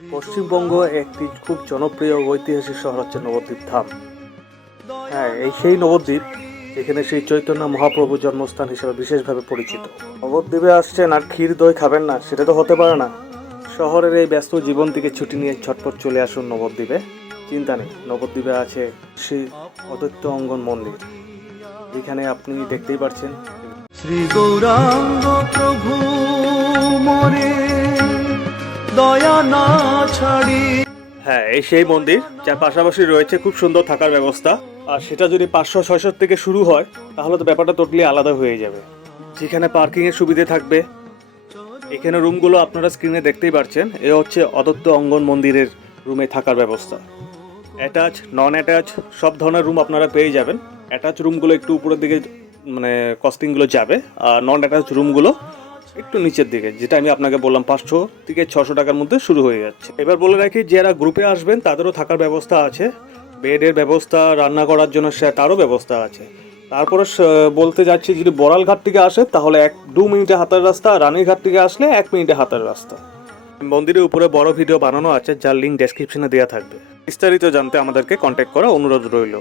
পশ্চিমবঙ্গ একটি খুব জনপ্রিয় ঐতিহাসিক শহর হচ্ছে নবদ্বীপ ধাম। হ্যাঁ, এই সেই নবদ্বীপ যেখানে শ্রী চৈতন্য মহাপ্রভুর জন্মস্থান হিসেবে বিশেষভাবে পরিচিত। নবদ্বীপে আসছেন আর ক্ষীর দই খাবেন না, সেটা তো হতে পারে না। শহরের এই ব্যস্ত জীবন থেকে ছুটি নিয়ে ছটপট চলে আসুন নবদ্বীপে। চিন্তা নেই, নবদ্বীপে আছে শ্রী অদ্বৈত অঙ্গন মন্দির। এখানে আপনি দেখতেই পাচ্ছেন শ্রী গৌরাঙ্গ প্রভু মোরে দয়া না ছাড়ি। হ্যাঁ, এই সেই মন্দির যার পাশাপাশি রয়েছে খুব সুন্দর থাকার ব্যবস্থা। আর সেটা যদি 500-600 থেকে শুরু হয় তাহলে তো ব্যাপারটা টোটালি আলাদা হয়ে যাবে। যেখানে পার্কিংয়ের সুবিধে থাকবে। এখানে রুমগুলো আপনারা স্ক্রিনে দেখতেই পাচ্ছেন। এ হচ্ছে অদ্বৈত অঙ্গন মন্দিরের রুমে থাকার ব্যবস্থা। অ্যাটাচ, নন অ্যাটাচ সব ধরনের রুম আপনারা পেয়ে যাবেন। অ্যাটাচ রুমগুলো একটু উপরের দিকে মানে কস্টিংগুলো যাবে, আর নন অ্যাটাচ রুমগুলো একটু নিচের দিকে, যেটা আমি আপনাকে বললাম 500 থেকে 600 টাকার মধ্যে শুরু হয়ে যাচ্ছে। এবার বলে রাখি, যারা গ্রুপে আসবেন তাদেরও থাকার ব্যবস্থা আছে, বেডের ব্যবস্থা, রান্না করার জন্য তারও ব্যবস্থা আছে। তারপরে বলতে যাচ্ছি, যদি বড়ালঘাট থেকে আসে তাহলে 1-2 মিনিটে হাতের রাস্তা, রানীঘাট থেকে আসলে 1 মিনিটে হাতের রাস্তা। মন্দিরের উপরে বড় ভিডিও বানানো আছে, যার লিঙ্ক ডেসক্রিপশনে দেওয়া থাকবে। বিস্তারিত জানতে আমাদেরকে কন্ট্যাক্ট করা অনুরোধ রইল।